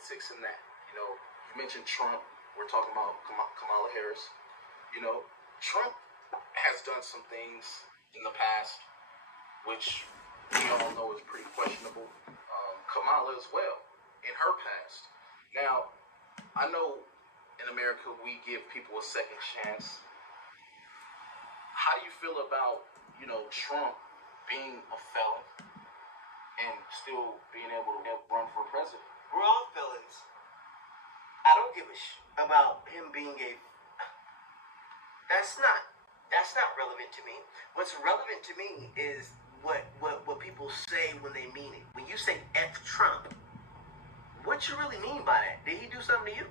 politics in that. You know, you mentioned Trump. We're talking about Kamala Harris. You know, Trump has done some things in the past which we all know is pretty questionable. Kamala as well, in her past. Now, I know in America we give people a second chance. How do you feel about, you know, Trump being a felon and still being able to run for president? We're all felons. I don't give a about him being a... That's not relevant to me. What's relevant to me is what people say when they mean it. When you say F Trump, what you really mean by that? Did he do something to you?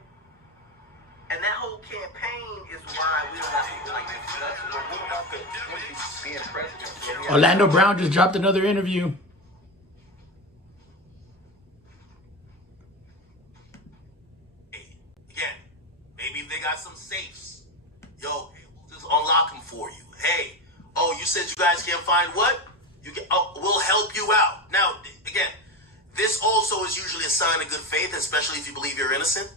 And that whole campaign is why we don't have people like this. Being president. Orlando Brown just dropped another interview. Again, maybe they got some safes. Yo, hey, we'll just unlock them for you. Hey, oh, you said you guys can't find what? You can. Oh, we'll help you out. Now, again, this also is usually a sign of good faith, especially if you believe you're innocent,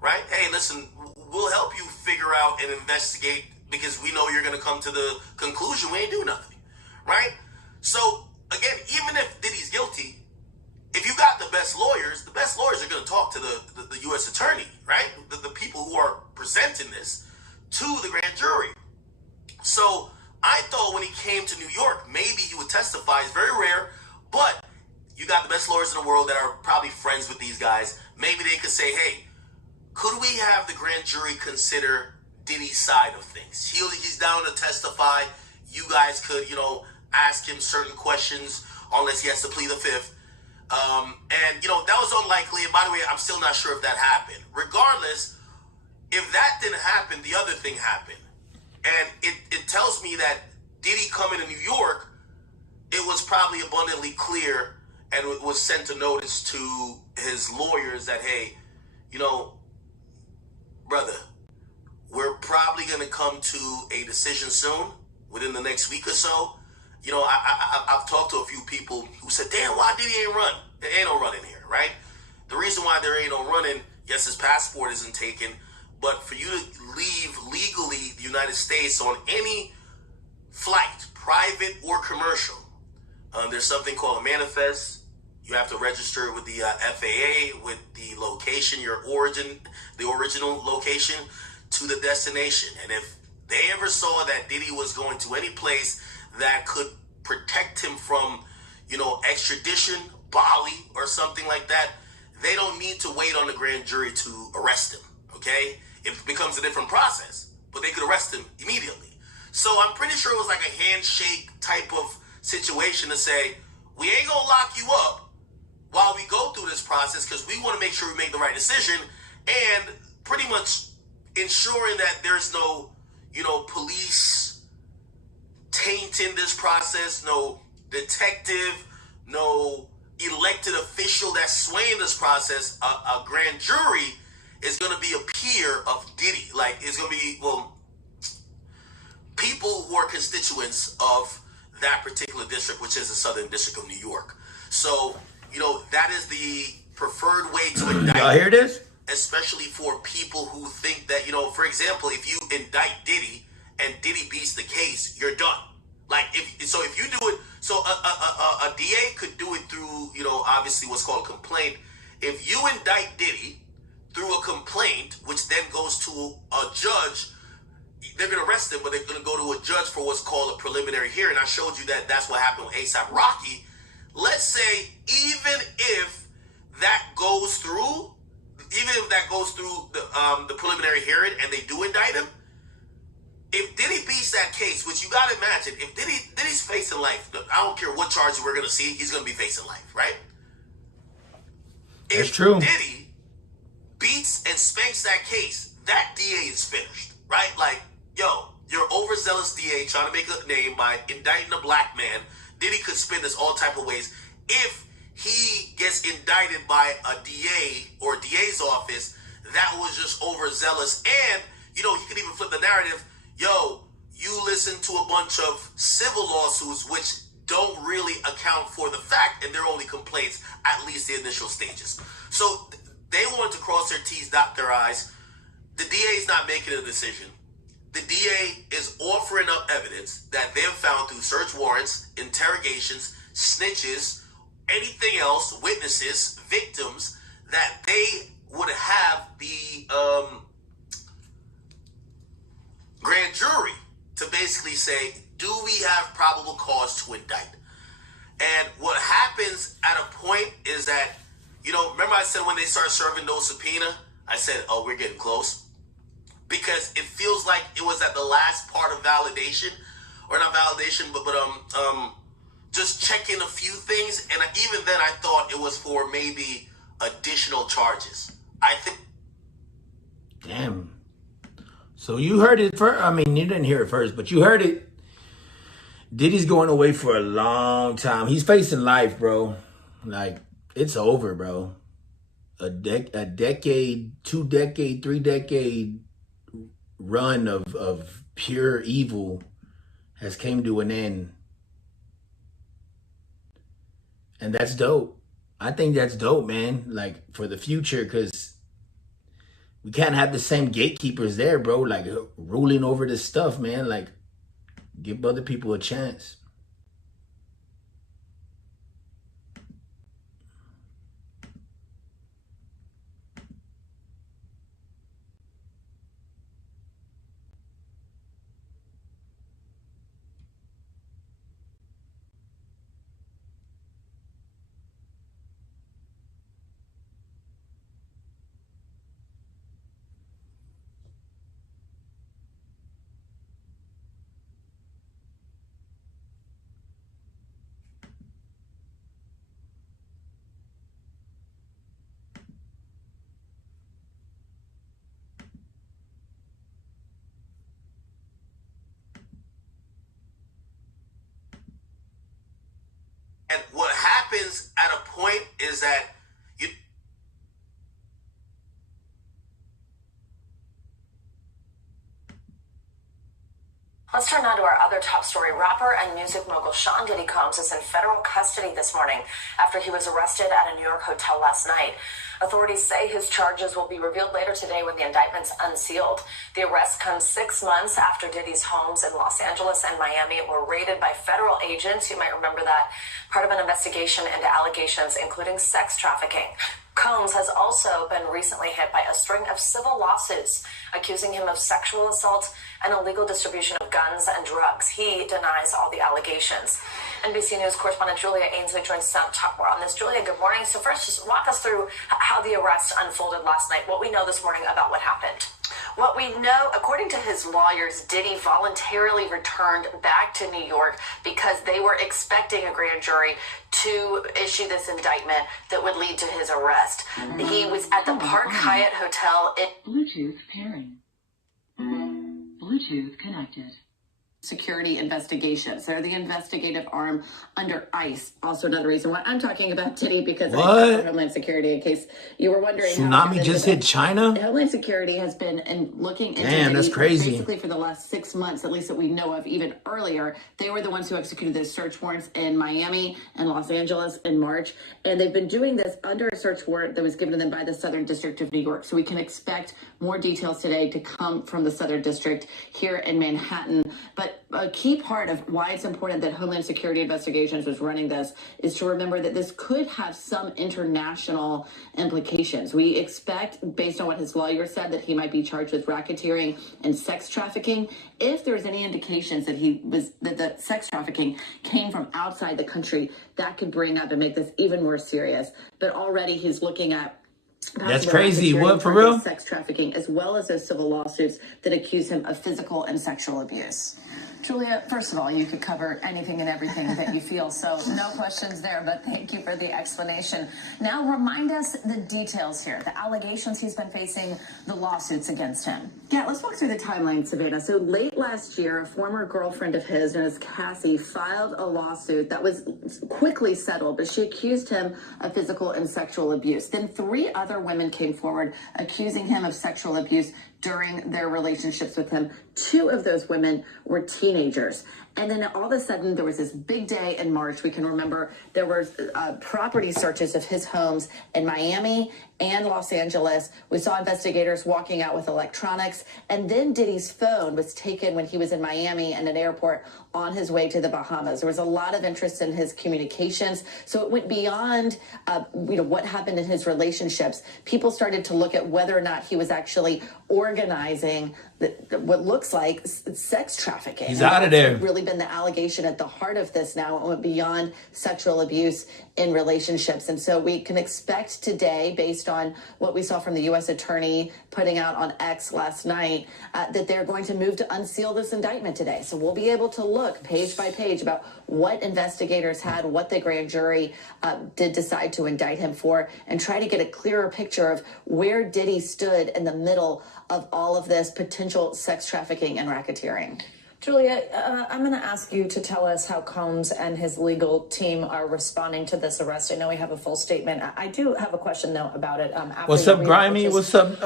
right? Hey, listen, we'll help you figure out and investigate because we know you're going to come to the conclusion we ain't do nothing, right? So, again, even if Diddy's guilty, if you got the best lawyers are going to talk to the U.S. attorney, right? The people who are presenting this to the grand jury. So I thought when he came to New York, maybe he would testify. It's very rare, but you got the best lawyers in the world that are probably friends with these guys. Maybe they could say, hey, could we have the grand jury consider Diddy's side of things? He's down to testify. You guys could, you know, ask him certain questions unless he has to plead the fifth. And, you know, that was unlikely. And by the way, I'm still not sure if that happened. Regardless, if that didn't happen, the other thing happened. And it tells me that Diddy coming to New York, it was probably abundantly clear and it was sent a notice to his lawyers that, hey, you know, brother, we're probably going to come to a decision soon, within the next week or so. You know, I've talked to a few people who said, damn, why Diddy ain't run? There ain't no running here, right? The reason why there ain't no running, yes, his passport isn't taken, but for you to leave legally the United States on any flight, private or commercial, there's something called a manifest. You have to register with the FAA with the location, the original location to the destination. And if they ever saw that Diddy was going to any place that could protect him from, you know, extradition, Bali or something like that, they don't need to wait on the grand jury to arrest him, okay? It becomes a different process, but they could arrest him immediately. So I'm pretty sure it was like a handshake type of situation to say, we ain't gonna lock you up while we go through this process because we want to make sure we make the right decision and pretty much ensuring that there's no, you know, police taint in this process, no detective, no elected official that's swaying this process. A grand jury is going to be a peer of Diddy. Like, it's going to be, well, people who are constituents of that particular district, which is the Southern District of New York. So, you know, that is the preferred way to indict. Y'all hear this? Especially for people who think that, you know, for example, if you indict Diddy and Diddy beats the case, you're done. Like, if you do it, so a DA could do it through, you know, obviously what's called a complaint. If you indict Diddy through a complaint, which then goes to a judge, they're going to arrest him, but they're going to go to a judge for what's called a preliminary hearing. I showed you that that's what happened with A$AP Rocky. Let's say even if that goes through, the preliminary hearing and they do indict him, if Diddy beats that case, which you got to imagine, if Diddy's facing life, I don't care what charges we're going to see, he's going to be facing life, right? That's true. If Diddy beats and spanks that case, that DA is finished, right? Like, yo, you're overzealous DA trying to make a name by indicting a black man. Diddy could spin this all type of ways. If he gets indicted by a DA or DA's office, that was just overzealous. And, you know, you can even flip the narrative. Yo, you listen to a bunch of civil lawsuits which don't really account for the fact, and they're only complaints, at least the initial stages. So They wanted to cross their T's, dot their I's. The DA is not making a decision. The DA is offering up evidence that they've found through search warrants, interrogations, snitches, anything else, witnesses, victims, that they would have the grand jury to basically say, do we have probable cause to indict? And what happens at a point is that, remember I said when they start serving no subpoena, I said, oh, we're getting close. Because it feels like it was at the last part of validation, or not validation, but just checking a few things. And even then I thought it was for maybe additional charges. I think. Damn. So you heard it first. I mean, you didn't hear it first, but you heard it. Diddy's going away for a long time. He's facing life, bro. Like, it's over, bro. A decade, 2 decade, 3 decade run of pure evil has came to an end. And that's dope. I think that's dope, man. Like, for the future, because we can't have the same gatekeepers there, bro. Like, ruling over this stuff, man. Like, give other people a chance. And what happens at a point is that Let's turn now to our other top story. Rapper and music mogul Sean Diddy Combs is in federal custody this morning after he was arrested at a New York hotel last night. Authorities say his charges will be revealed later today when the indictment's unsealed. The arrest comes 6 months after Diddy's homes in Los Angeles and Miami were raided by federal agents. You might remember that, part of an investigation into allegations including sex trafficking. Combs has also been recently hit by a string of civil lawsuits accusing him of sexual assault and illegal distribution of guns and drugs. He denies all the allegations. NBC News correspondent Julia Ainsley joins us now to talk more on this. Julia, good morning. So first, just walk us through how the arrest unfolded last night, what we know this morning about what happened. What we know, according to his lawyers, Diddy voluntarily returned back to New York because they were expecting a grand jury to issue this indictment that would lead to his arrest. He was at the Park Hyatt Hotel in Bluetooth pairing. Bluetooth connected. Security investigations. They're the investigative arm under ICE. Also another reason why I'm talking about Diddy, because I cover Homeland Security, in case you were wondering. Tsunami just hit China? Homeland Security has been looking into Damn, that's crazy. Basically for the last 6 months, at least that we know of, even earlier. They were the ones who executed those search warrants in Miami and Los Angeles in March. And they've been doing this under a search warrant that was given to them by the Southern District of New York. So we can expect more details today to come from the Southern District here in Manhattan. But a key part of why it's important that Homeland Security Investigations was running this is to remember that this could have some international implications. We expect, based on what his lawyer said, that he might be charged with racketeering and sex trafficking. If there's any indications that that the sex trafficking came from outside the country, that could bring up and make this even more serious. But already he's looking at that's crazy. What, for real? Sex trafficking, as well as those civil lawsuits that accuse him of physical and sexual abuse. Julia, first of all, you could cover anything and everything that you feel, so no questions there, but thank you for the explanation. Now remind us the details here, the allegations he's been facing, the lawsuits against him. Yeah, let's walk through the timeline, Savannah. So late last year, a former girlfriend of his, known as Cassie, filed a lawsuit that was quickly settled, but she accused him of physical and sexual abuse. Then 3 other women came forward accusing him of sexual abuse during their relationships with him. 2 of those women were teenagers. And then all of a sudden, there was this big day in March. We can remember there were property searches of his homes in Miami and Los Angeles. We saw investigators walking out with electronics. And then Diddy's phone was taken when he was in Miami and an airport on his way to the Bahamas. There was a lot of interest in his communications. So it went beyond what happened in his relationships. People started to look at whether or not he was actually organizing what looks like sex trafficking. He's out of there. Really been the allegation at the heart of this now. It went beyond sexual abuse in relationships. And so we can expect today, based on what we saw from the U.S. attorney putting out on X last night, that they're going to move to unseal this indictment today. So we'll be able to look page by page about what investigators had, what the grand jury did decide to indict him for, and try to get a clearer picture of where Diddy stood in the middle of all of this potential sex trafficking and racketeering. Julia, I'm going to ask you to tell us how Combs and his legal team are responding to this arrest. I know we have a full statement. I do have a question, though, about it. What's up, Grimy? What's up,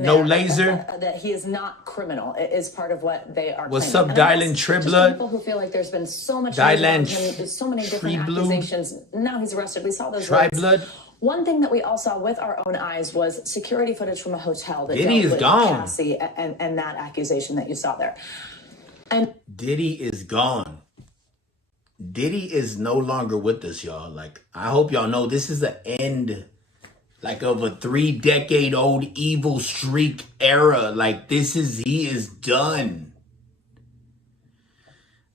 No Laser? That he is not criminal is part of what they are What's claiming. up, Dylan Triblood? People who feel like there's been so much Dylan news on him, so many different accusations. Now he's arrested. We saw those. Triblood. One thing that we all saw with our own eyes was security footage from a hotel that Diddy is gone. Cassie and that accusation that you saw there. And Diddy is gone. Diddy is no longer with us, y'all. Like, I hope y'all know this is the end, like, of a 3-decade-old evil streak era. Like, he is done.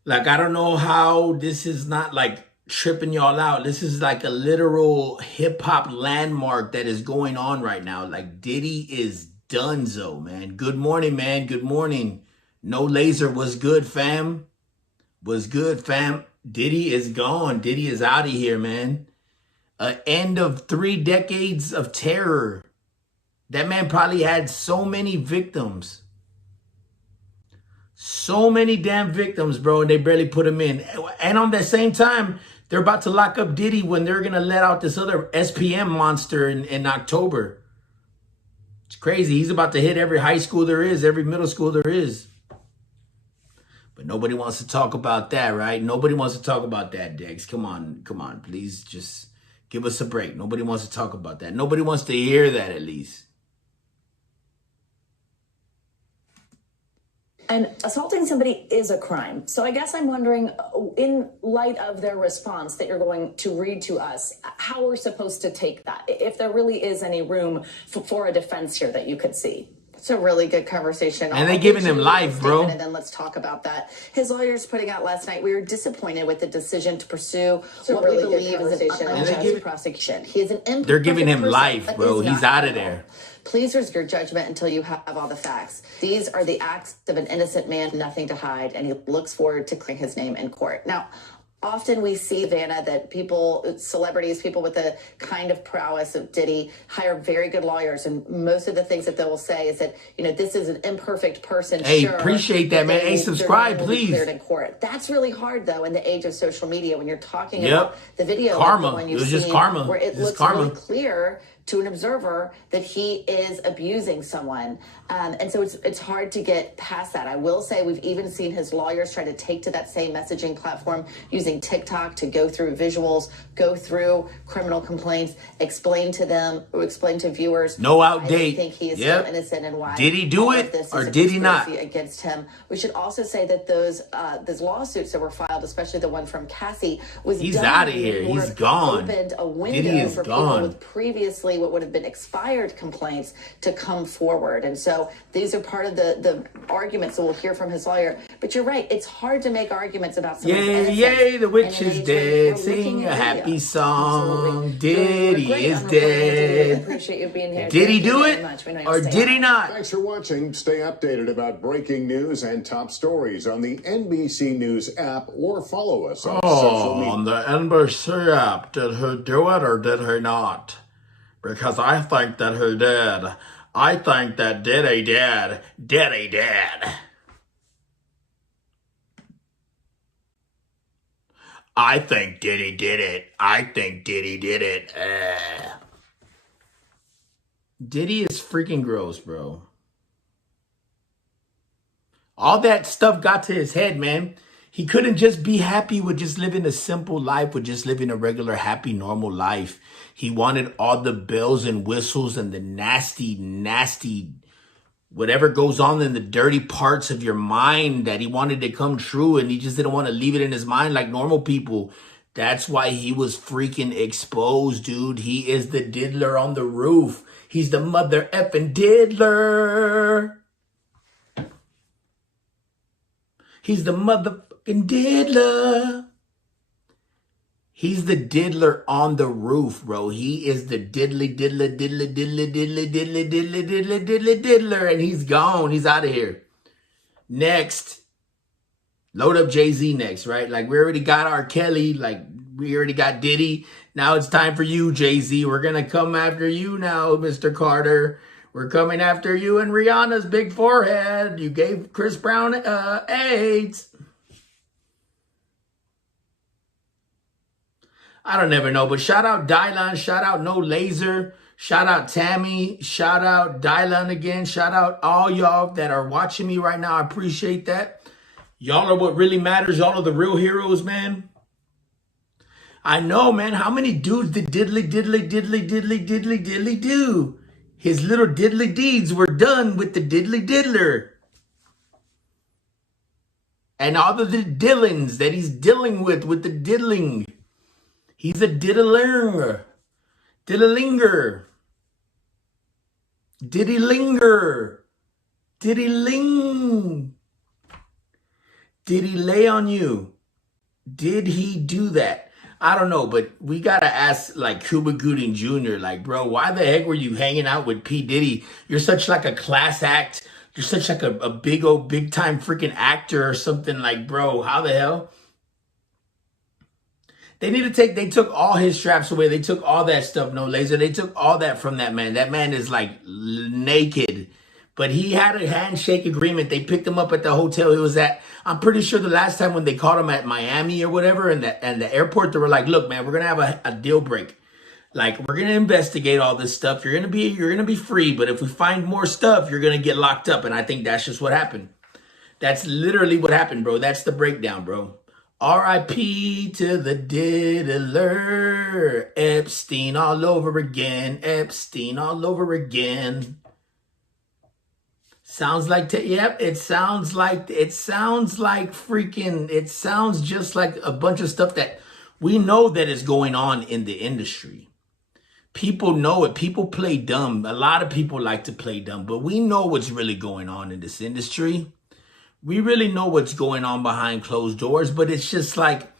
Like, I don't know how this is not, like, tripping y'all out. This is like a literal hip-hop landmark that is going on right now. Like, Diddy is donezo, man. Good morning, man. Good morning. No Laser, was good, fam? Was good, fam? Diddy is gone. Diddy is out of here, man. An end of 3 decades of terror. That man probably had so many victims. So many damn victims, bro, and they barely put him in. And on that same time, they're about to lock up Diddy when they're going to let out this other SPM monster in October. It's crazy. He's about to hit every high school there is, every middle school there is. But nobody wants to talk about that, right? Nobody wants to talk about that, Dex. Come on. Please just give us a break. Nobody wants to talk about that. Nobody wants to hear that, at least. And assaulting somebody is a crime. So I guess I'm wondering, in light of their response that you're going to read to us, how we're supposed to take that, if there really is any room for a defense here that you could see. It's a really good conversation. And they're giving him life, bro. And then let's talk about that. His lawyers putting out last night, we were disappointed with the decision to pursue what we believe is an unjust prosecution. He is an imperfect They're giving him person, life, bro. He's out of there. Please reserve your judgment until you have all the facts. These are the acts of an innocent man, nothing to hide, and he looks forward to clearing his name in court. Now, often we see, Vanna, that celebrities, people with the kind of prowess of Diddy hire very good lawyers. And most of the things that they will say is that, this is an imperfect person. Hey, sure, appreciate that, man. Hey, subscribe, please. Cleared in court. That's really hard, though, in the age of social media when you're talking about the video. Karma. When It was just karma. Where it looks really clear to an observer that he is abusing someone. And so it's hard to get past that. I will say we've even seen his lawyers try to take to that same messaging platform using TikTok to go through visuals, go through criminal complaints, explain to viewers. No outdate. I think he is still innocent and why. Did he do it or did he not? Against him. We should also say that those lawsuits that were filed, especially the one from Cassie, he's out of here. He's gone. Opened a window for people with previously what would have been expired complaints to come forward. And so these are part of the arguments that we'll hear from his lawyer. But you're right, it's hard to make arguments about someone's innocence. Yay, the witch is dead. Sing a happy song. Diddy is dead. Appreciate you being here. Did he do it or did he not? Thanks for watching. Stay updated about breaking news and top stories on the NBC News app or follow us on social media. On the NBC app, did he do it or did he not? Because I think that he did. I think that Diddy did. Diddy did. I think Diddy did it. I think Diddy did it. Diddy is freaking gross, bro. All that stuff got to his head, man. He couldn't just be happy with just living a simple life, with just living a regular, happy, normal life. He wanted all the bells and whistles and the nasty, nasty, whatever goes on in the dirty parts of your mind that he wanted to come true. And he just didn't want to leave it in his mind like normal people. That's why he was freaking exposed, dude. He is the diddler on the roof. He's the mother effing diddler. He's the motherfucking diddler. He's the diddler on the roof, bro. He is the diddly, diddler, diddler, diddler, diddler, diddler, diddler, diddler, diddler, diddler. And he's gone. He's out of here. Next. Load up Jay-Z next, right? Like, we already got R. Kelly. Like, we already got Diddy. Now it's time for you, Jay-Z. We're going to come after you now, Mr. Carter. We're coming after you and Rihanna's big forehead. You gave Chris Brown AIDS. I don't ever know, but shout out Dylan. Shout out No Laser. Shout out Tammy. Shout out Dylan again. Shout out all y'all that are watching me right now. I appreciate that. Y'all are what really matters. Y'all are the real heroes, man. I know, man. How many dudes did diddly, diddly, diddly, diddly, diddly, diddly do? His little diddly deeds were done with the diddly diddler. And all of the dillings that he's dealing with the diddling. He's a diddlinger. Diddlinger. Diddy-linger. Diddy-ling. Did he lay on you? Did he do that? I don't know, but we got to ask, like, Cuba Gooding Jr., like, bro, why the heck were you hanging out with P. Diddy? You're such, like, a class act. You're such, like, a big old, big-time freaking actor or something. Like, bro, how the hell? They took all his straps away. They took all that stuff, No Laser. They took all that from that man. That man is, like, naked. But he had a handshake agreement. They picked him up at the hotel he was at. I'm pretty sure the last time when they caught him at Miami or whatever, and the airport, they were like, look, man, we're going to have a deal break. Like, we're going to investigate all this stuff. You're going to be free. But if we find more stuff, you're going to get locked up. And I think that's just what happened. That's literally what happened, bro. That's the breakdown, bro. R.I.P. to the diddler. Epstein all over again. Epstein all over again. Sounds like, yep, it sounds like freaking, it sounds just like a bunch of stuff that we know that is going on in the industry. People know it. People play dumb. A lot of people like to play dumb, but we know what's really going on in this industry. We really know what's going on behind closed doors, but it's just like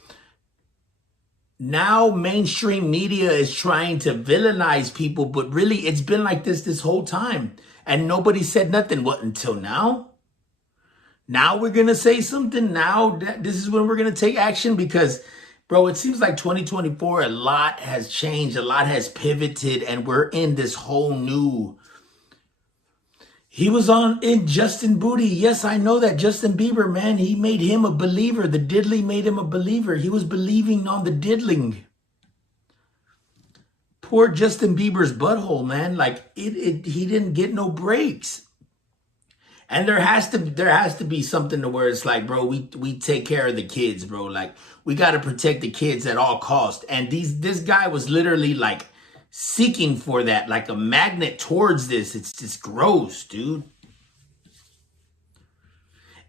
now mainstream media is trying to villainize people, but really it's been like this whole time. And nobody said nothing. What, until now? Now we're going to say something? Now this is when we're going to take action? Because, bro, it seems like 2024, a lot has changed. A lot has pivoted. And we're in this whole new... He was in Justin Booty. Yes, I know that. Justin Bieber, man, he made him a believer. The diddly made him a believer. He was believing on the diddling. Poor Justin Bieber's butthole, man. Like he didn't get no breaks. And there has to be something to where it's like, bro, we take care of the kids, bro. Like we got to protect the kids at all costs. And this guy was literally like seeking for that, like a magnet towards this. It's just gross, dude.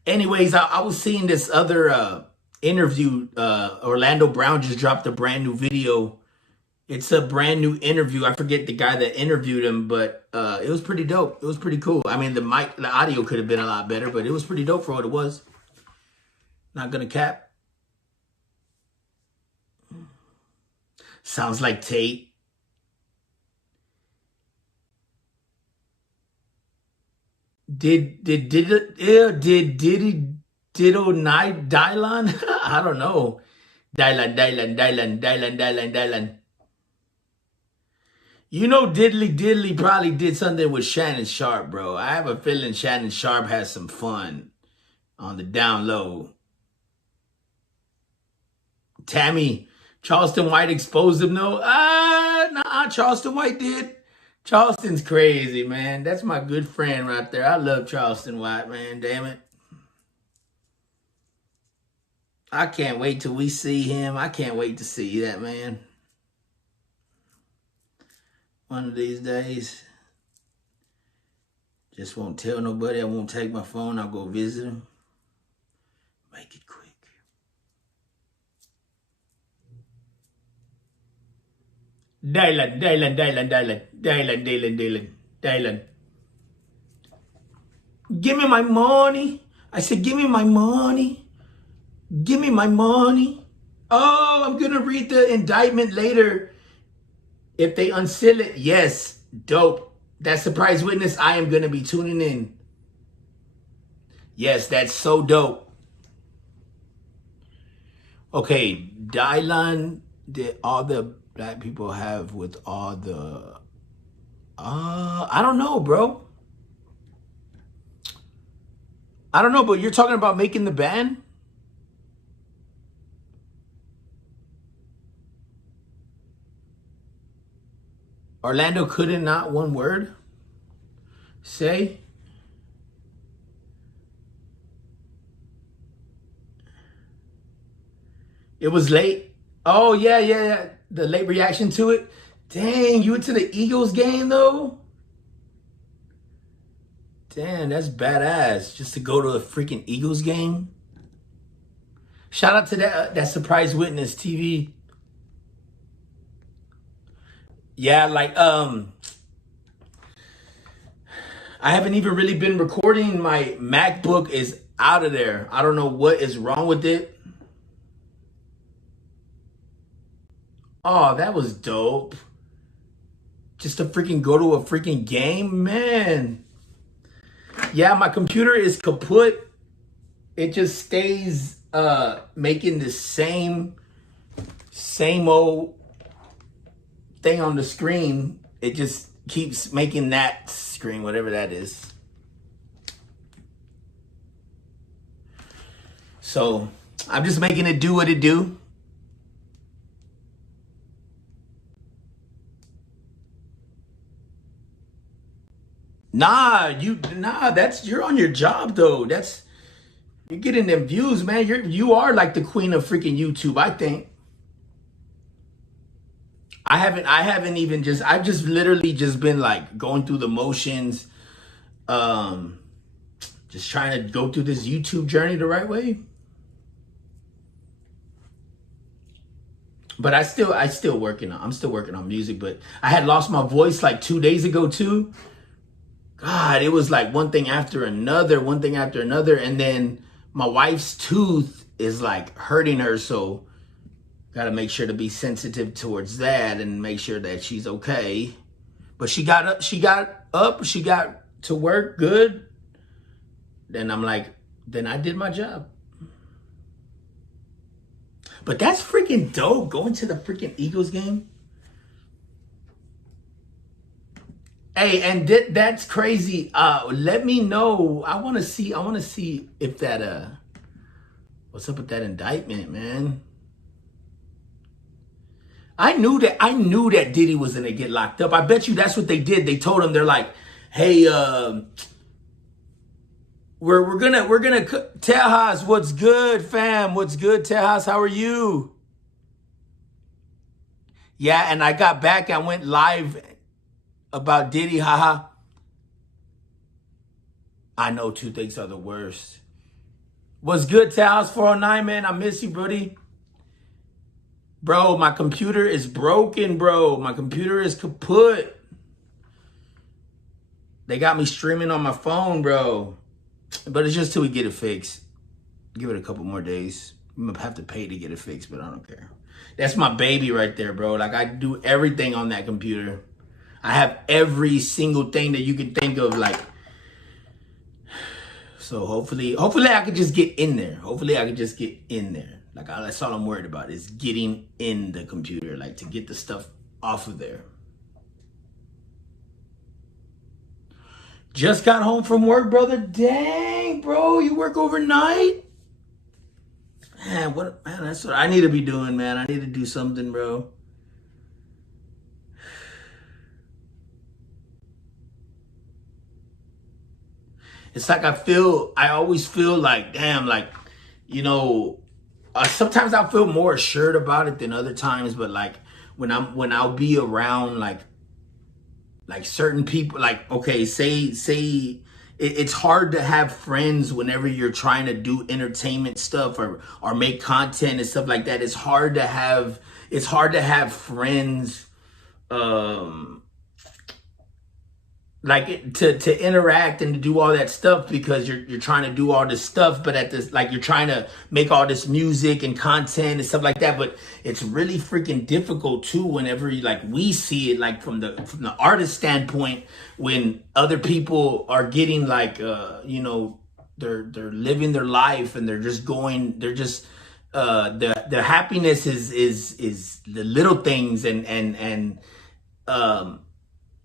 Anyways, I was seeing this other interview. Orlando Brown just dropped a brand new video. It's a brand new interview. I forget the guy that interviewed him, but it was pretty dope. It was pretty cool. I mean, the audio could have been a lot better, but it was pretty dope for what it was. Not gonna cap. Sounds like Tate. Did Diddle Night Dylan? I don't know. Dylan. You know Diddly probably did something with Shannon Sharp, bro. I have a feeling Shannon Sharp has some fun on the down low. Tammy, Charleston White exposed him, no? Nah, Charleston White did. Charleston's crazy, man. That's my good friend right there. I love Charleston White, man. Damn it. I can't wait till we see him. I can't wait to see that, man. One of these days. Just won't tell nobody. I won't take my phone. I'll go visit him. Make it quick. Dylan. Give me my money. I said, give me my money. Give me my money. Oh, I'm going to read the indictment later. If they unseal it, yes, dope. That surprise witness, I am going to be tuning in. Yes, that's so dope. Okay, Dylan, did all the black people have with all the... I don't know, bro. I don't know, but you're talking about making the band? Orlando couldn't not one word say. It was late. Oh, yeah. The late reaction to it. Dang, you went to the Eagles game, though? Damn, that's badass. Just to go to a freaking Eagles game. Shout out to that surprise witness TV. Yeah, like, I haven't even really been recording. My MacBook is out of there. I don't know what is wrong with it. Oh, that was dope. Just to freaking go to a freaking game, man. Yeah, my computer is kaput. It just stays making the same old thing on the screen. It just keeps making that screen, whatever that is. So I'm just making it do what it do. Nah, you're on your job though. You're getting them views, man. You are like the queen of freaking YouTube, I think. I've just literally just been like going through the motions, just trying to go through this YouTube journey the right way. But I'm still working on music, but I had lost my voice like 2 days ago too. God, it was like one thing after another. And then my wife's tooth is like hurting her. So got to make sure to be sensitive towards that and make sure that she's okay. But she got up, she got to work good. Then I'm like, then I did my job. But that's freaking dope, going to the freaking Eagles game. Hey, and that's crazy. Let me know. I want to see if that what's up with that indictment, man. I knew that Diddy was gonna get locked up. I bet you that's what they did. They told him, they're like, hey, we're gonna Tejas, what's good, fam? What's good, Tejas? How are you? Yeah, and I got back. I went live about Diddy, haha. I know toothaches are the worst. What's good, Tejas 409, man? I miss you, buddy. Bro, my computer is broken, bro. My computer is kaput. They got me streaming on my phone, bro. But it's just till we get it fixed. Give it a couple more days. I'm gonna have to pay to get it fixed, but I don't care. That's my baby right there, bro. Like, I do everything on that computer. I have every single thing that you can think of, like. So hopefully I could just get in there. Like, that's all I'm worried about, is getting in the computer, like, to get the stuff off of there. Just got home from work, brother. Dang, bro, you work overnight? Man, that's what I need to be doing, man. I need to do something, bro. It's like I always feel like, damn, like, you know, sometimes I'll feel more assured about it than other times, but like when I'll be around like certain people, like, okay, say it's hard to have friends whenever you're trying to do entertainment stuff or make content and stuff like that. It's hard to have friends, like to interact and to do all that stuff, because you're trying to do all this stuff, but at this, like, you're trying to make all this music and content and stuff like that. But it's really freaking difficult too whenever like we see it, like from the artist standpoint, when other people are getting like you know, they're living their life and they're just the happiness is the little things,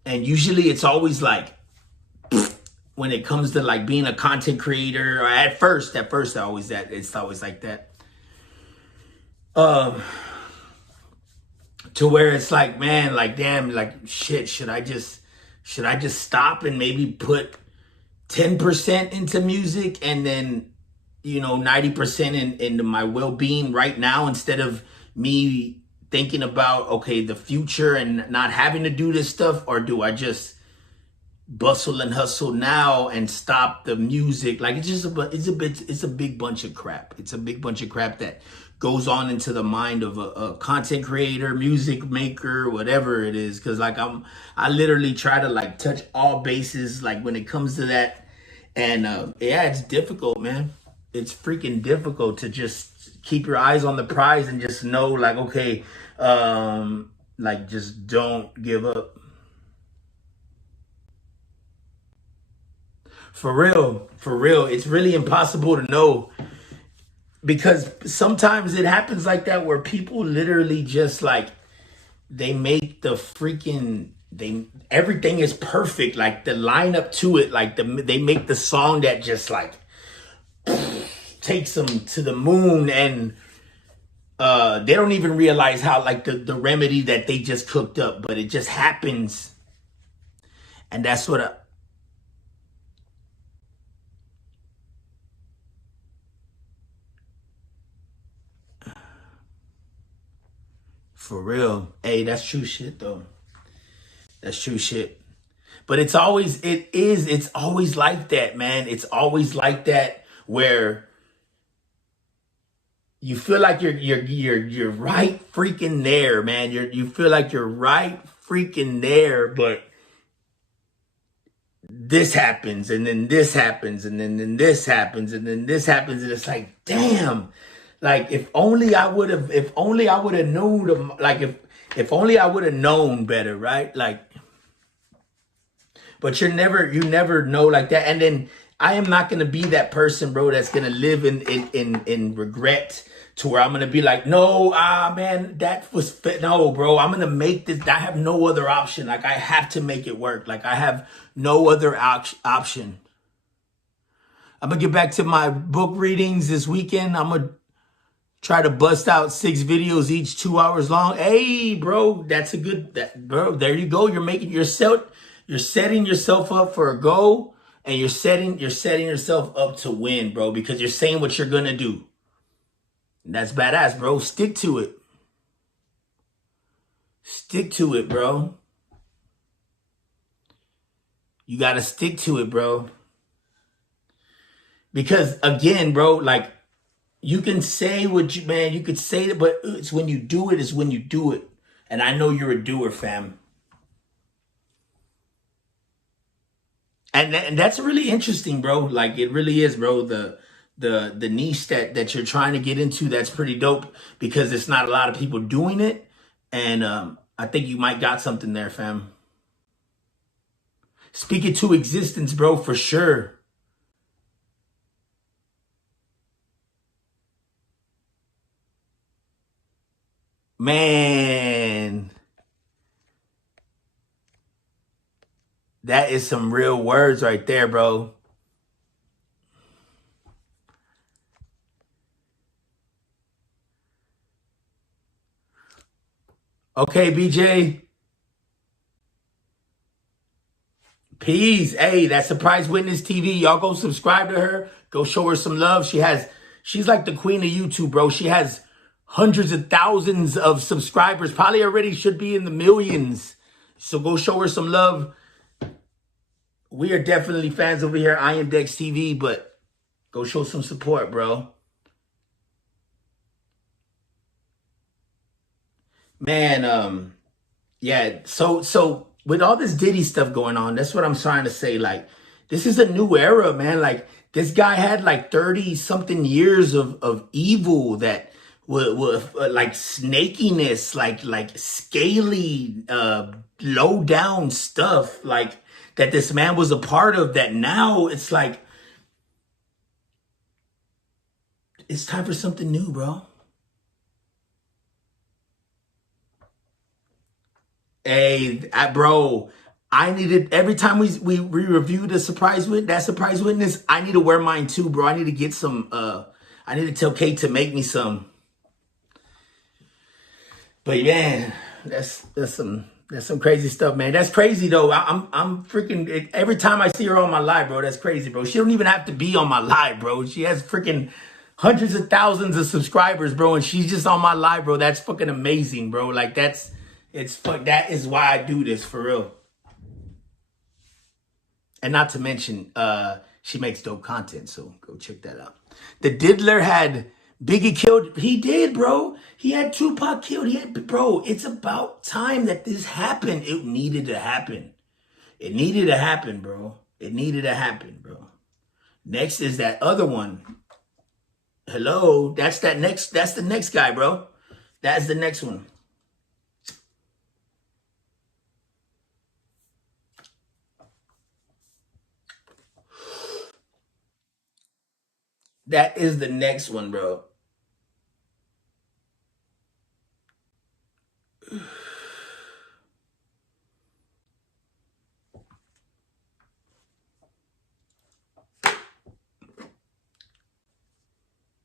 and usually it's always like, when it comes to like being a content creator, or at first it's always like that. To where it's like, man, like, damn, like, shit, should I just stop and maybe put 10% into music and then, you know, 90% into my well-being right now, instead of me thinking about, okay, the future and not having to do this stuff? Or do I just bustle and hustle now and stop the music? Like, it's a big bunch of crap. It's a big bunch of crap that goes on into the mind of a content creator, music maker, whatever it is. Cause like I literally try to like touch all bases, like when it comes to that. And yeah, it's difficult, man. It's freaking difficult to just keep your eyes on the prize and just know, like, okay, like, just don't give up. For real, it's really impossible to know, because sometimes it happens like that, where people literally just like, they make the freaking, everything is perfect, like the lineup to it, like they make the song that just like takes them to the moon, and they don't even realize how, like, the remedy that they just cooked up, but it just happens. And that's what for real. Hey, that's true shit though. That's true shit. But it's always like that, man. It's always like that, where you feel like you're right freaking there, man. You feel like you're right freaking there, but this happens, and then this happens, and then this happens, and then this happens, and it's like, damn. Like, if only I would have known, like, if only I would have known better, right? Like, but you never know like that. And then I am not gonna be that person, bro, that's gonna live in regret, to where I'm gonna be like, no, man, that was fit. No, bro, I'm gonna make this. I have no other option. Like, I have to make it work. Like, I have no other option. I'm gonna get back to my book readings this weekend. I'm gonna try to bust out 6 videos each, 2 hours long. Hey, bro, that's a good, bro. There you go. You're setting yourself up for a goal, and you're setting yourself up to win, bro, because you're saying what you're gonna do. That's badass, bro. Stick to it. Stick to it, bro. You gotta stick to it, bro. Because again, bro, like, you can say you could say it, but it's when you do it is when you do it. And I know you're a doer, fam. And that's really interesting, bro. Like, it really is, bro. The niche that you're trying to get into, that's pretty dope, because it's not a lot of people doing it. And I think you might got something there, fam. Speak it to existence, bro, for sure. Man, that is some real words right there, bro. Okay, BJ. Peace. Hey, that's Surprise Witness TV. Y'all go subscribe to her. Go show her some love. She has She's like the queen of YouTube, bro. She has hundreds of thousands of subscribers. Probably already should be in the millions. So go show her some love. We are definitely fans over here at I Am Dex TV, but go show some support, bro. Man, yeah. So with all this Diddy stuff going on, that's what I'm trying to say. Like, this is a new era, man. Like, this guy had like 30 something years of evil that with like snakiness, like scaly, low down stuff, like that this man was a part of, that now it's like, it's time for something new, bro. Hey, bro, I needed, every time we review the surprise witness, I need to wear mine too, bro. I need to get some, I need to tell Kate to make me some. But man, that's some crazy stuff, man. That's crazy though. I'm freaking, every time I see her on my live, bro, that's crazy, bro. She don't even have to be on my live, bro. She has freaking hundreds of thousands of subscribers, bro, and she's just on my live, bro. That's fucking amazing, bro. Like, that is why I do this, for real. And not to mention, she makes dope content, so go check that out. The Diddler had Biggie killed. He did, bro. He had Tupac killed. Bro, it's about time that this happened. It needed to happen. It needed to happen, bro. It needed to happen, bro. Next is that other one. Hello, that's the next guy, bro. That's the next one. That is the next one, bro.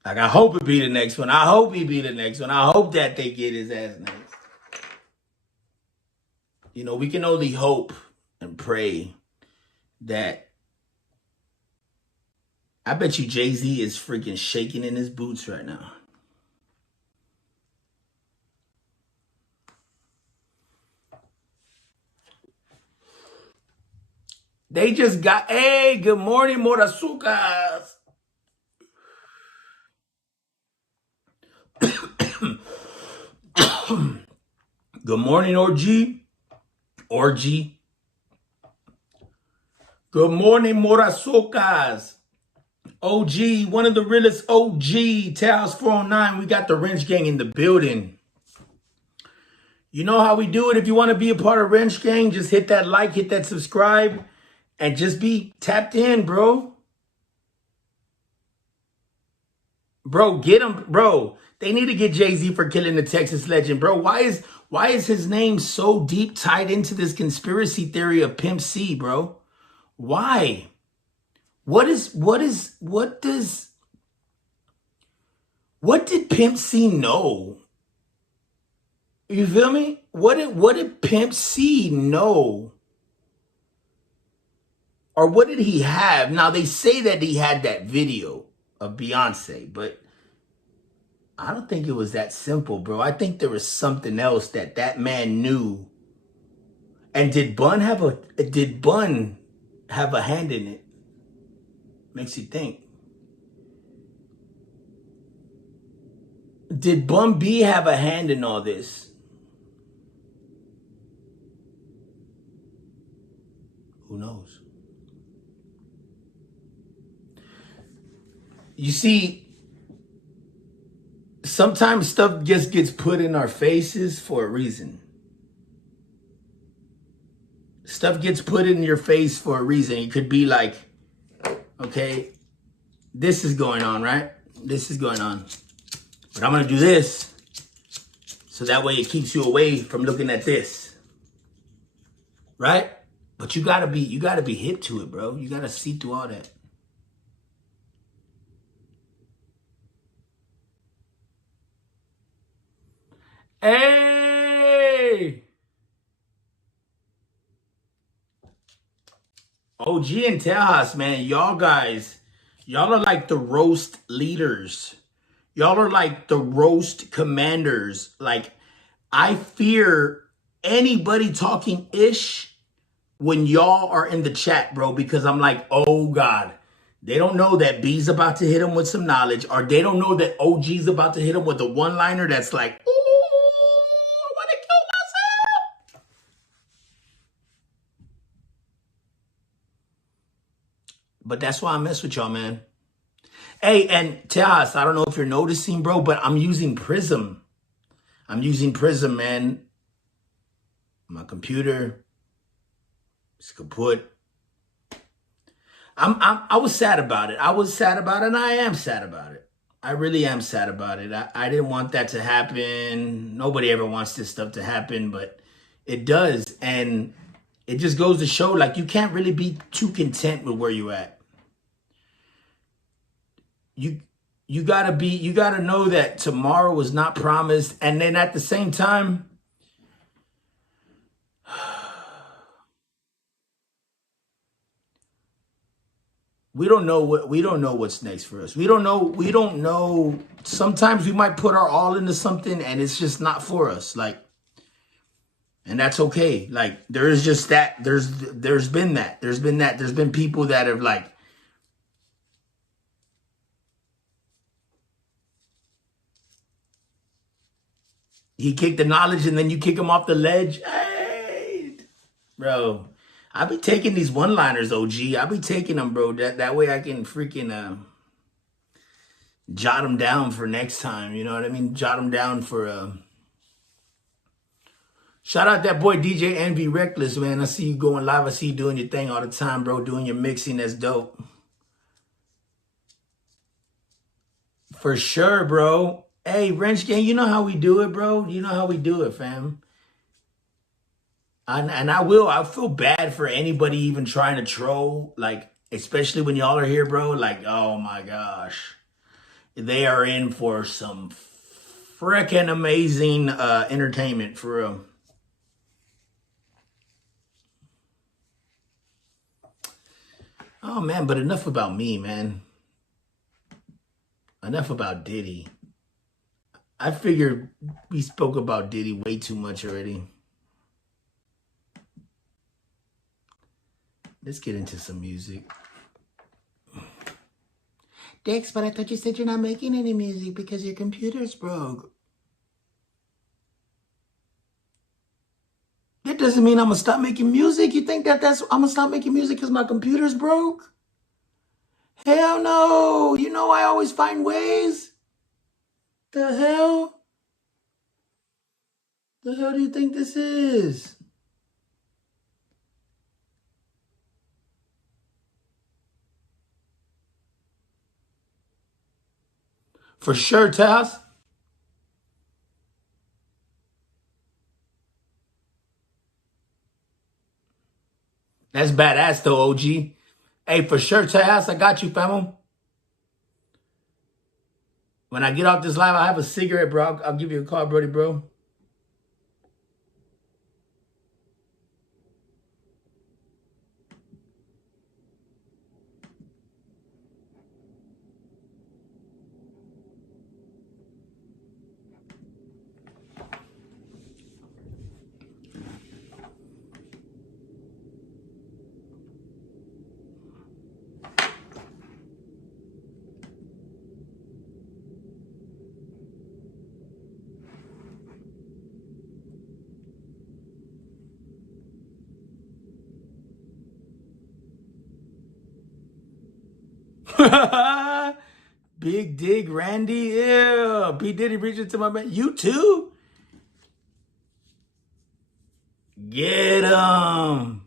Like, I hope it be the next one. I hope he be the next one. I hope that they get his ass next. You know, we can only hope and pray that. I bet you Jay-Z is freaking shaking in his boots right now. They just got, hey, good morning, Morazucas. Good morning, Orgy. Good morning, Morazucas. OG, one of the realest OG, Tails 409. We got the Wrench Gang in the building. You know how we do it. If you want to be a part of Wrench Gang, just hit that like, hit that subscribe, and just be tapped in, bro. Bro, get him, bro. They need to get Jay-Z for killing the Texas legend, bro. Why is his name so deep tied into this conspiracy theory of Pimp C, bro? Why? What did Pimp C know? You feel me? What did Pimp C know? Or what did he have? Now, they say that he had that video of Beyonce, but I don't think it was that simple, bro. I think there was something else that man knew. And did Bun have a hand in it? Makes you think. Did Bun B have a hand in all this? Who knows? You see, sometimes stuff just gets put in our faces for a reason. Stuff gets put in your face for a reason. It could be like, okay, this is going on, right? This is going on. But I'm going to do this so that way it keeps you away from looking at this. Right? But you got to be hip to it, bro. You got to see through all that. Hey! OG and Tejas, man, y'all guys Y'all are like the roast leaders. Y'all are like the roast commanders. Like, I fear anybody talking ish when y'all are in the chat, bro, because I'm like, oh God, they don't know that B's about to hit them with some knowledge, or they don't know that OG's about to hit them with a one-liner that's like, ooh, I want to kill myself. But that's why I mess with y'all, man. Hey, and Tejas, I don't know if you're noticing, bro, but I'm using Prism. I'm using Prism, man. My computer is kaput. I was sad about it. I was sad about it, and I am sad about it. I really am sad about it. I didn't want that to happen. Nobody ever wants this stuff to happen, but it does. And it just goes to show, like, you can't really be too content with where you at. You gotta know that tomorrow was not promised. And then at the same time, we don't know what's next for us. We don't know. Sometimes we might put our all into something and it's just not for us. Like, and that's okay. Like, there is just that. There's been that. There's been people that have, like, he kicked the knowledge and then you kick him off the ledge. Hey, bro, I be taking these one-liners, OG. I be taking them, bro. That way I can freaking jot them down for next time. You know what I mean? Jot them down for... Shout out that boy DJ Envy Reckless, man. I see you going live. I see you doing your thing all the time, bro. Doing your mixing. That's dope. For sure, bro. Hey, Wrench Gang, you know how we do it, bro. You know how we do it, fam. And I feel bad for anybody even trying to troll, like, especially when y'all are here, bro. Like, oh my gosh. They are in for some freaking amazing entertainment, for real. Oh, man, but enough about me, man. Enough about Diddy. I figured we spoke about Diddy way too much already. Let's get into some music. Dex, but I thought you said you're not making any music because your computer's broke. That doesn't mean I'm going to stop making music. You think I'm going to stop making music because my computer's broke? Hell no. You know I always find ways. The hell? The hell do you think this is? For sure, Taz. That's badass though, OG. Hey, for sure, Taz, I got you, famo. When I get off this live, I have a cigarette, bro. I'll give you a call, Brody, bro. Big Dig Randy, yeah. P. Diddy reaching to my man. You too? Get him.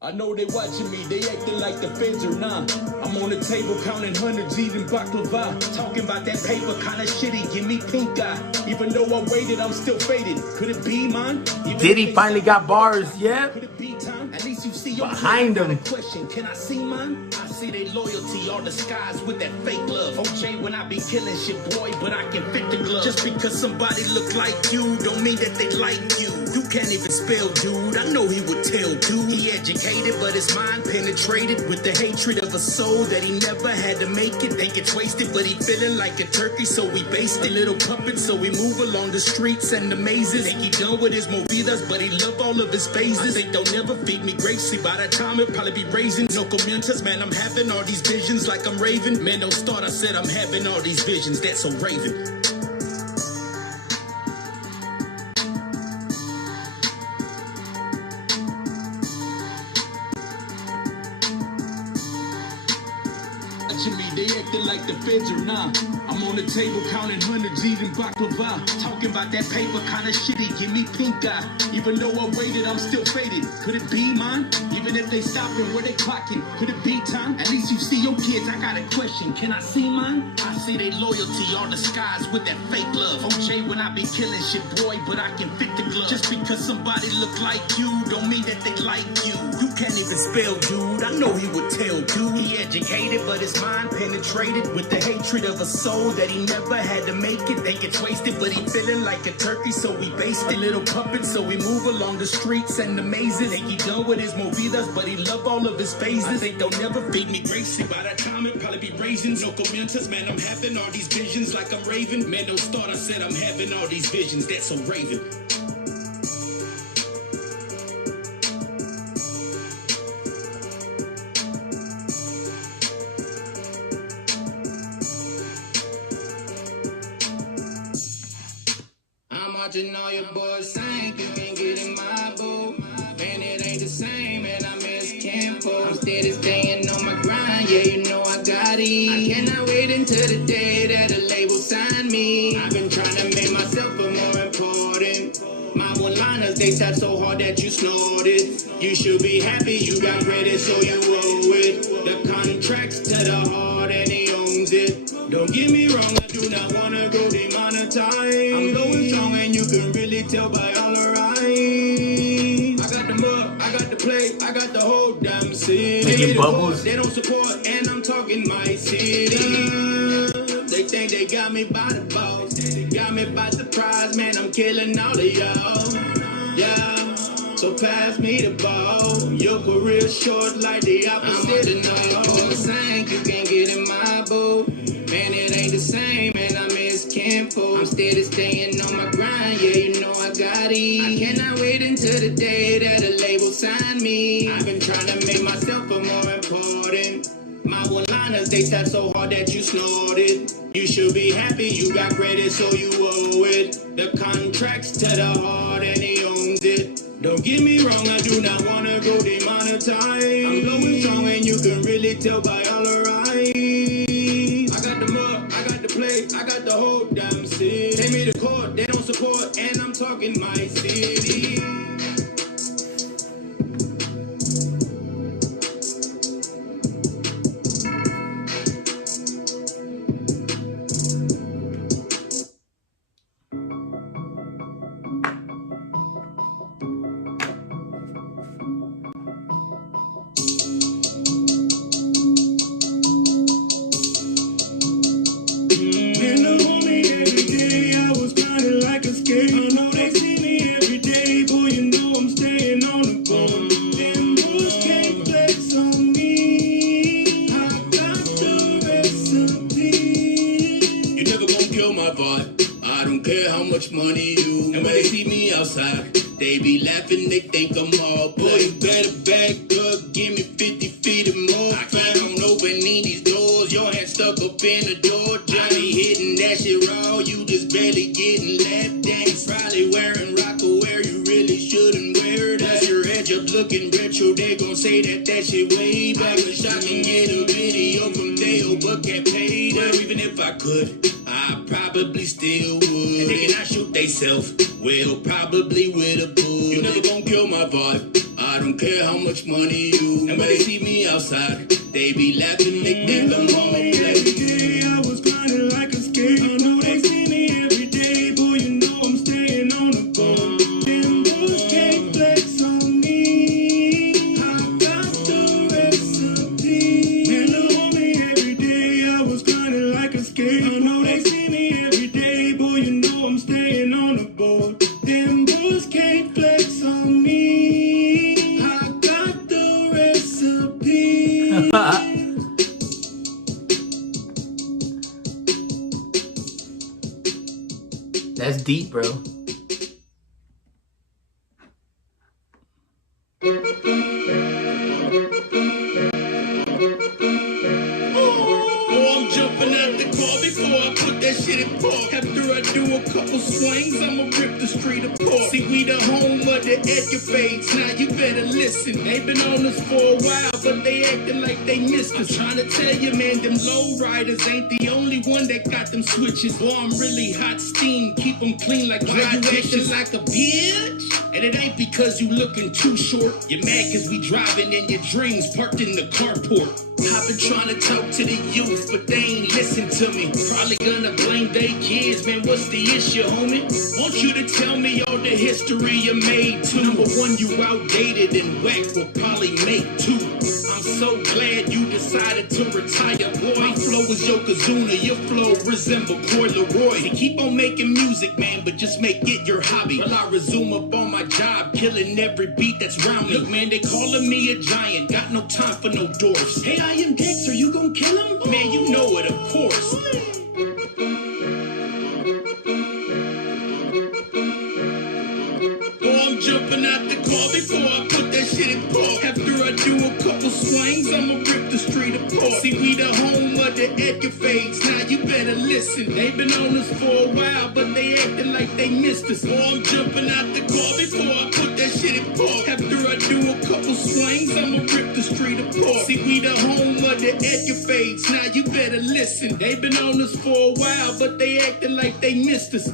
I know they watching me, they acting like the feds are not. I'm on the table counting hundreds, eating baklava. Talking about that paper kind of shitty, give me pink eye. Even though I waited, I'm still faded. Could it be, man? Diddy finally got bars, yeah. Could it be time? At least you see your behind them. Question, can I see, man? I see they loyalty all disguised with that fake love. Okay, when I be killing shit, boy, but I can fit the glove. Just because somebody look like you, don't mean that they like you. You can't even spell dude, I know he would tell dude. He educated, but his mind penetrated with the hatred of a soul that he never had to make it. Think it's wasted, but he feeling like a turkey, so we based a little puppet, so we move along the streets and the mazes. Think he done with his movidas, but he love all of his phases. I think they'll never feed me grapes, see by that time it'll probably be raisins. No commentas, man, I'm having all these visions like I'm raving. Man, don't start, I said I'm having all these visions, that's so raving. Me, they acting like the feds are nah. I'm on the table counting hundreds, eating baklava. Talking about that paper kinda shitty, give me pink eye. Even though I waited, I'm still faded. Could it be mine? Even if they stopping, where they clocking? Could it be time? At least you see your kids, I got a question. Can I see mine? I see they loyalty all disguised with that fake love. OJ when I be killing shit, boy, but I can fit the glove. Just because somebody look like you, don't mean that they like you. You can't even spell dude, I know he would tell dude. He educated, but his mind penetrated with the hatred of a soul that he never had to make it. Think it's wasted, but he feeling like a turkey, so we based a little puppet, so we move along the streets and the mazes. Think he done with his movidas, but he love all of his phases. I think they'll never feed me grapes, see by that time it'll probably be raisins. No commentas, man, I'm having all these visions like I'm raving. Man, don't start, I said I'm having all these visions, that's so raving. Watching all your boys sing, you can't get in my booth. Man, it ain't the same, and I miss Campo. I'm steady staying on my grind, yeah, you know I got it. I cannot wait until the day that a label sign me. I've been trying to make myself a more important. My one-liners, they tap so hard that you snorted. You should be happy you got credit, so you owe it. The contract's to the heart, and he owns it. Don't get me wrong, I do not wanna go demonetized. I'm going strong and you can really tell by all the right. I got the mug, I got the play, I got the whole damn city. Making bubbles. They don't support and I'm talking my city. They think they got me by the balls. Got me by surprise, man, I'm killing all of y'all. Yeah, so pass me the ball. Your career short like the opposite of now. Saying you can't get in my boat. Man, it ain't the same, and I miss Campo. I'm steady staying on my grind, yeah, you know I got it. I cannot wait until the day that a label sign me. I've been trying to make myself a more important. My one-liners, they tap so hard that you snorted. You should be happy you got credit, so you owe it. The contract's to the heart, and he owns it. Don't get me wrong, I do not wanna go demonetized. I'm going strong, and you can really tell by all the right. I got the play, I got the whole damn city. Take me to court, they don't support, and I'm talking my city. Money you and when they see me outside, they be laughing, they think I'm all boy. You better back up, give me 50 feet or more. I keep on opening these doors, your hand stuck up in the door. Johnny hitting that shit raw, you just barely getting laughed at. You probably wearing Rockaware, you really shouldn't wear that. Your edge up looking retro, they gon' say that shit way back. Wish I can get a video from Dale, but can't pay that. Even if I could, I probably still would. And they cannot shoot they self, well, probably with a bull. You never gon' kill my vibe, I don't care how much money you. And when they see me outside, they be laughing, they think I'm all play. I was grinding like a skate. I know they see me every day, boy, you know I'm staying on the ball. Them boys can't flex on me, I got the recipe. Man, look on me every day, I was grinding like a skate. I know they see me every day, boy, you know I'm staying on the board. Them boys can't play. deep, bro. I'm jumping out the car before I put that shit in park. After I do a couple swings, I'ma rip the street apart. See, we the home of the educates. Now you better listen. They been on us for a while, but they acting like they missed us. I'm trying to tell you, man, them low riders ain't the only one that got them switches. Boy, I'm really hot steam. Keep them clean like dry dishes. Like a bitch? And it ain't because you looking too short. You're mad cause we driving in your dreams parked in the carport. I've been trying to talk to the youth, but they ain't listen to me. Probably gonna blame they kids, man, what's the issue, homie? Want you to tell me all the history you made too. Number one, you outdated and whack will probably make two. I'm so glad you decided to retire, boy. My flow is Yokozuna, your flow resemble Coy Leroy. And keep on making music, man, but just make it your hobby. While I resume up on my job, killing every beat that's round me. Look, man, they calling me a giant, got no time for no dwarfs. Hey, I am Dexter, you gon' kill him? Man, you know it, of course. I'm jumping out the car before I put that shit in park. After I do a couple swings, I'ma rip the street apart. See, we the home of the educates. Now you better listen. They been on us for a while, but they acting like they missed us. I'm jumping out the car before I put that shit in park. After I do a couple swings, I'ma rip the street apart. See, we the home of the educates. Now you better listen. They been on us for a while, but they acting like they missed us.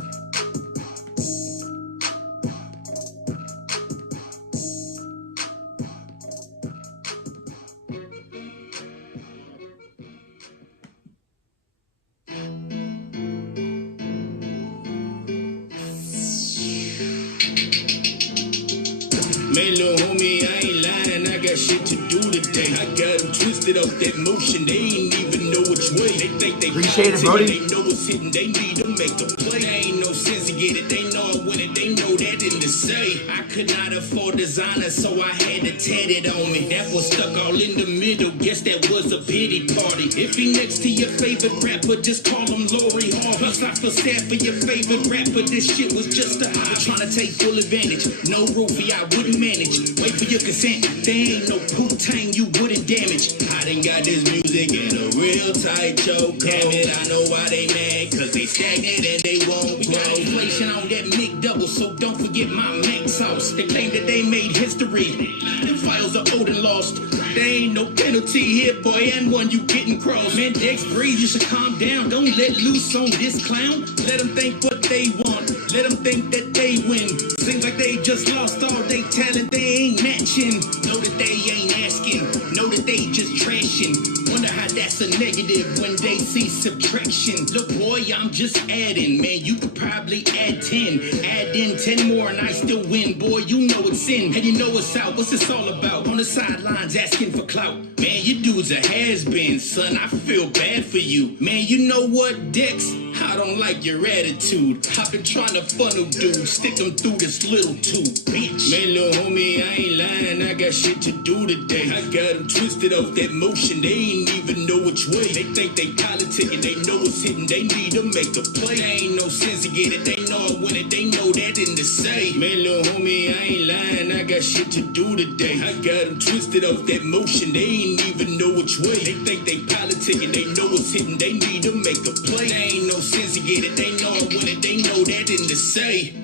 Man, little homie, I ain't lying, I got shit to do today. I got them twisted off that motion, they ain't even know which way. They think they Appreciate it, Brody. They know it's hitting, they need to make a play. There ain't no sense to get it, they know I win it, they know that in the say. I could not afford designer, so I had to tat it on me. That was stuck all in the middle, guess that was a pity party. If he next to your favorite rapper, just call him Lori Hall. Plus I feel sad for your favorite rapper, this shit was just a hobby. Trying to take full advantage, no roofie, I wouldn't manage. Wait for your consent, there ain't no Wu-Tang you wouldn't damage. I done got this music in a real tight choke. Damn it, I know why they mad, cause they stagnant and they won't grow. We got inflation on that McDouble, so don't forget my Mac sauce. They claim that they made history, the files are old and lost. There ain't no penalty here, boy, and one you getting crossed. Man, Dex, breathe, you should calm down. Don't let loose on this clown. Let them think what they want. Let them think that they win. Seems like they just lost all their talent, they ain't matching. Know that they ain't asking. Know that they just trashing. Wonder how that's a negative when they see subtraction. Look, boy, I'm just adding. Man, you could probably add 10. Add in 10 more and I still win. Boy, you know it's in. And you know it's out. What's this all about? On the sidelines asking for clout. Man, you dudes a has-been, son. I feel bad for you. Man, you know what, Dex? I don't like your attitude. I've been trying to funnel dudes, stick them through this little tube, bitch. Man, little homie, I ain't lying, I got shit to do today. I got them twisted off that motion, they ain't even know which way. They think they politicking, they know it's hitting, they need to make a play. There ain't no sense to get it, they know I win it, they know that in the say. Man, little homie, I ain't lying, I got shit to do today. I got them twisted off that motion, they ain't even know which way. They think they politicking, they know it's hitting, they need to make a play. There ain't no sense to get it, they know I win it, they know that in the say.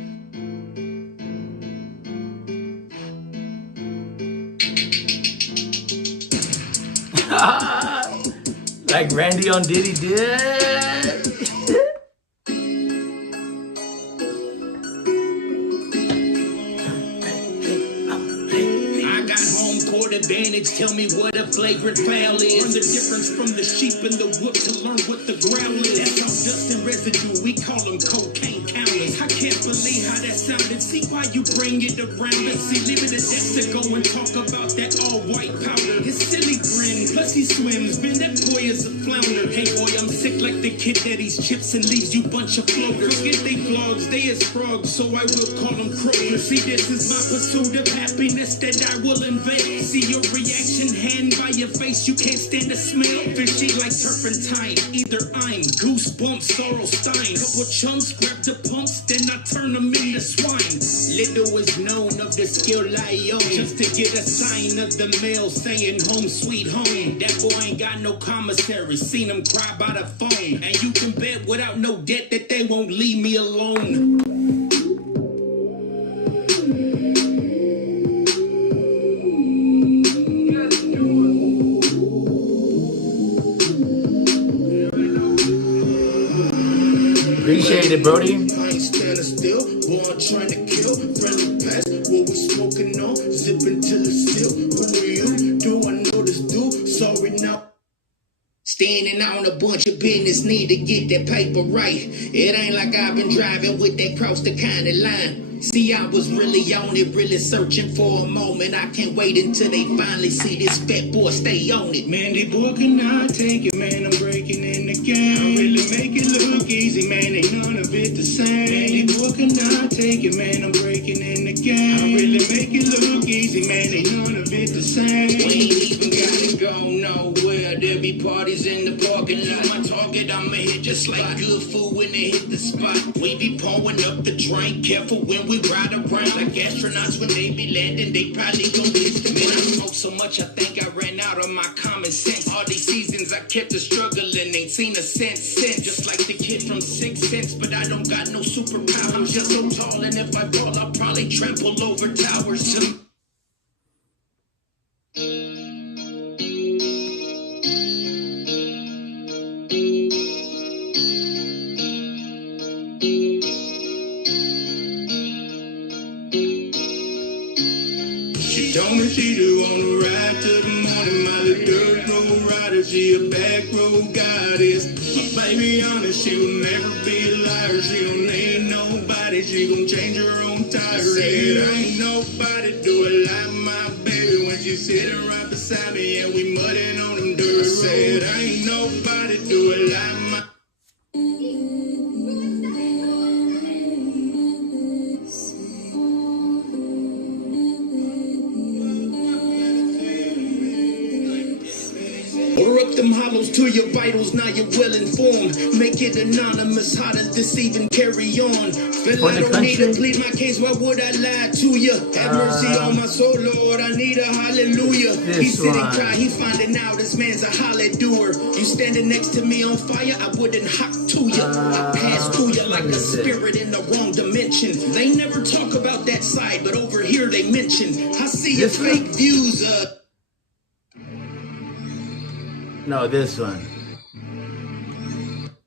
Like Randy on Diddy did. Advantage, tell me what a flagrant foul is. Learn the difference from the sheep and the whoop to learn what the growl is. That's all dust and residue, we call them cocaine counters. I can't believe how that sounded, see why you bring it around. Let's see, leave it at that to go and talk about that all white powder. His silly grin, plus he swims, man, that boy is a flounder. Hey boy, I'm sick like the kid that eats chips and leaves you bunch of floaters. Forget they vlogs, they is frogs, so I will call them croakers. See, this is my pursuit of happiness that I will invade. See your reaction, hand by your face, you can't stand the smell. Fishy like turpentine, either I'm goosebumps, sorrow stein. Couple chumps, grab the pumps, then and I turn them into swine. Little is known of the skill I own, just to get a sign of the mail saying home sweet home. That boy ain't got no commissary, seen him cry by the phone. And you can bet without no debt that they won't leave me alone. Appreciate it, Brody. I ain't standing still, boy, I'm trying to kill. Friendly past, what we smoking on, zipping till it's still. Who are you? Do I know this dude? Sorry now. Standing on a bunch of business, need to get that paper right. It ain't like I've been driving with that cross the county line. See, I was really on it, really searching for a moment. I can't wait until they finally see this fat boy stay on it. Man, they boy cannot take it, man, I'm breaking in the game. I really make it look easy, man, ain't none of it the same. Man, they boy cannot take it, man, I'm breaking in the game. I really make it look easy, man, ain't none of it the same. We ain't even gotta go nowhere, there be parties in the parking lot. My target, I'ma hit just like good food when they hit the spot. We be pouring up the drink, careful when we ride around like astronauts when they be landing. They probably gon' miss the man. I smoke so much, I think I ran out of my common sense. All these seasons I kept a struggling, ain't seen a cent since. Just like the kid from 6 Cents, but I don't got no superpower. I'm just so tall, and if I fall, I'll probably trample over towers too. She told me she do wanna ride to the morning. My little dirt road rider, she a back road goddess. My baby honest, she will never be a liar. She don't need nobody, she gon' change her own tire. Said ain't nobody do it like my baby when she's sitting right beside me and we mudding on them dirt roads. Said ain't nobody do it like my. Order up them hollows to your vitals, now you're well informed. Make it anonymous, how does this even carry on? Feel I don't need to plead my case, why would I lie to you? Have mercy on my soul, Lord, I need a hallelujah. He's sitting dry, he finding out this man's a holly doer. You standing next to me on fire, I wouldn't hop to you. I pass through you like a spirit in the wrong dimension. They never talk about that side, but over here they mention. I see your fake views, No, this one.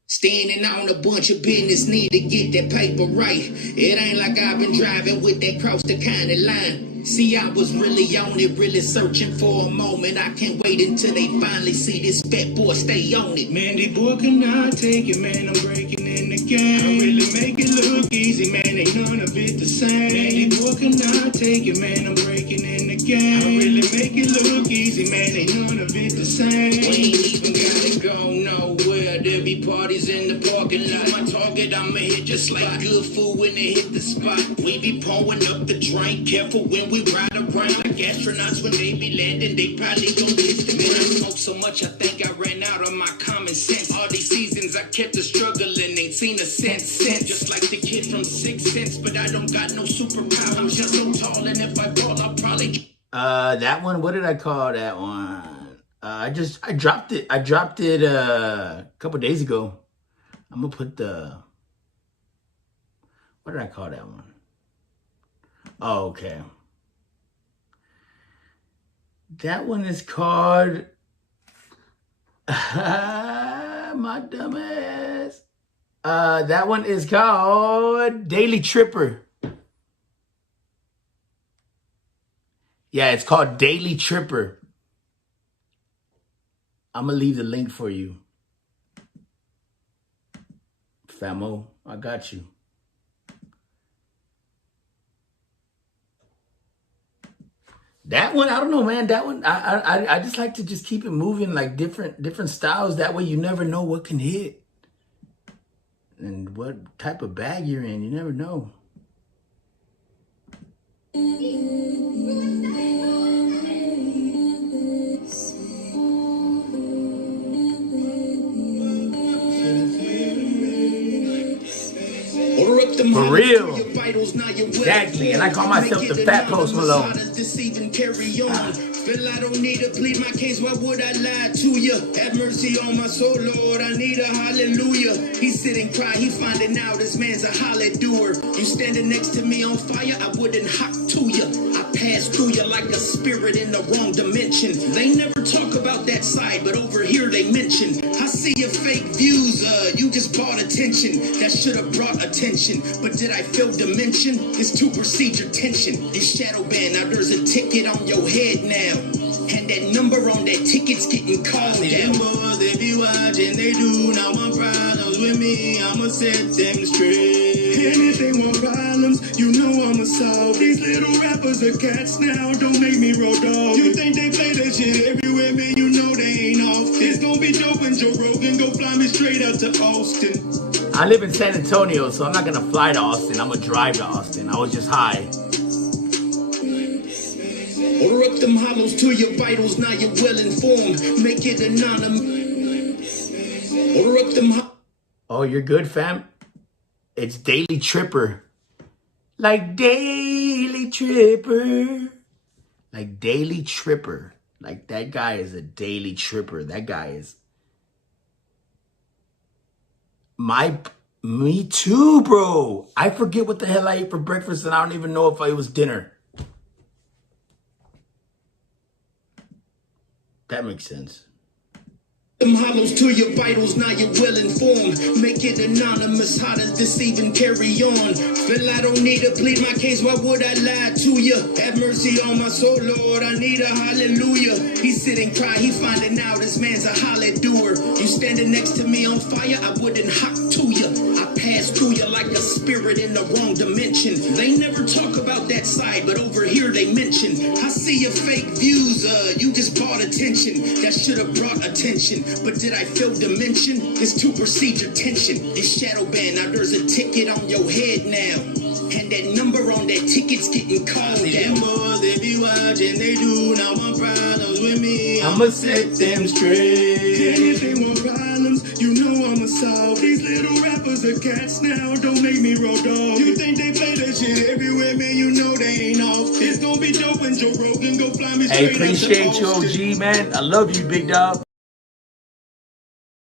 Standing on a bunch of business, need to get that paper right. It ain't like I've been driving with that cross the county line. See, I was really on it, really searching for a moment. I can't wait until they finally see this fat boy stay on it. Man, they boy cannot take it, man, I'm breaking in the game. I really make it look easy, man, ain't none of it the same. Man, they boy cannot take it, man, I'm breaking in the game. I really make it look easy, man, ain't none of it the same. We ain't even gotta go nowhere, there be parties in the parking lot. My target, I'ma hit just like good food when they hit the spot. We be pouring up the drink, careful when we ride around like astronauts when they be landing. They probably gon' miss the man. I smoke so much, I think I ran out of my common sense. All these seasons I kept a struggling, ain't seen a cent since. Just like the kid from 6 Cents, but I don't got no superpower. I'm just so tall, and if I fall, I'll probably. That one. What did I call that one? I dropped it. I dropped it a couple days ago. I'm gonna put the. What did I call that one? Oh, okay. That one is called. My dumb ass. That one is called Daily Tripper. Yeah, it's called Daily Tripper. I'm going to leave the link for you. Famo, I got you. That one, I don't know, man. That one, I just like to just keep it moving, like different styles. That way you never know what can hit. And what type of bag you're in, you never know. Order up them For real. Exactly. And I call myself the fat Post Malone. Feel I don't need to plead my case, why would I lie to you? Have mercy on my soul, Lord, I need a hallelujah. He sit and cry, he finding out this man's a holly doer. You standing next to me on fire, I wouldn't hop to you. I pass through you like a spirit in the wrong dimension. They never talk about that side, but over here they mention. I see your fake views, you just bought attention. That should have brought attention, but did I feel dimension? It's to procedure tension. You shadow banned, now there's a ticket on your head now. And that number on that ticket's getting called down. Boys, they be watching, they do not want problems with me. I'ma set them straight. And if they want problems, you know I'ma solve. These little rappers are cats now, don't make me roll dog. You think they play that shit everywhere, man, you know they ain't off. It's gonna be dope when Joe Rogan go fly me straight out to Austin. I live in San Antonio, so I'm not gonna fly to Austin. I'm gonna drive to Austin. I was just high. Order up them hollows to your vitals, now you're well informed. Make it anonymous. Order up them. Oh, you're good, fam? It's Daily Tripper. Like Daily Tripper. Like Daily Tripper. Like that guy is a Daily Tripper. That guy is... Me too, bro. I forget what the hell I ate for breakfast and I don't even know if it was dinner. That makes sense. Them hollows to your vitals, now you're well informed. Make it anonymous, how does this even carry on? Feel I don't need to plead my case, why would I lie to you? Have mercy on my soul, Lord, I need a hallelujah. He sit and cry, he finding out this man's a holly doer. You standing next to me on fire, I wouldn't hop to you. I pass through you like a spirit in the wrong dimension. They never talk about that side, but over here they mention. I see your fake views, you just bought attention. That should have brought attention. But did I feel dimension? It's to procedure tension. It's shadow banned, now there's a ticket on your head now. And that number on that ticket's getting called down. Boys, they be watching, they do not want problems with me. I'ma set them straight. And if they want problems, you know I'ma solve. These little rappers are cats now, don't make me roll dog. You think they play that shit everywhere, man, you know they ain't off. It's gonna be dope when Joe Rogan go fly me straight. Hey, appreciate you, OG, man. I love you, big dog.